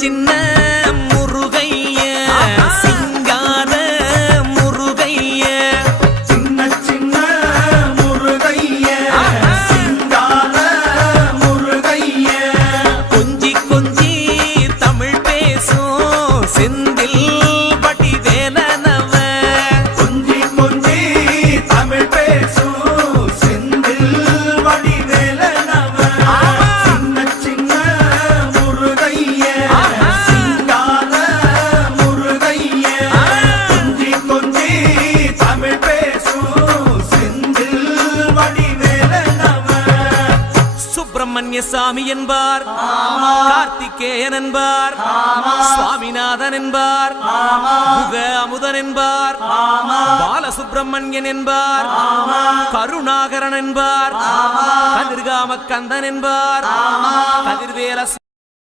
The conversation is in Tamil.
சின்ன முருகைய சிங்கார முருகைய சின்ன சின்ன முருகைய சிங்கார முருகைய கொஞ்சி கொஞ்சி தமிழ் பேசும் செந்தில் வடிவேலனவ கொஞ்சி கொஞ்சி தமிழ் பேசும் செந்தில் வடிவேலனவ சின்ன சின்ன முருகைய சிங்கார முருகைய கொஞ்சி கொஞ்சி தமிழ் பேசும் செந்தில் வடிவேலனவ சுப்பிரமணிய சாமி என்பார், கார்த்திகேயன் என்பார், சுவாமிநாதன் என்பார், முக அமுதன் என்பார், பாலசுப்பிரமணியன் என்பார், கருணாகரன் என்பார், கதிர்காம கந்தன் என்பார், கதிர்வேல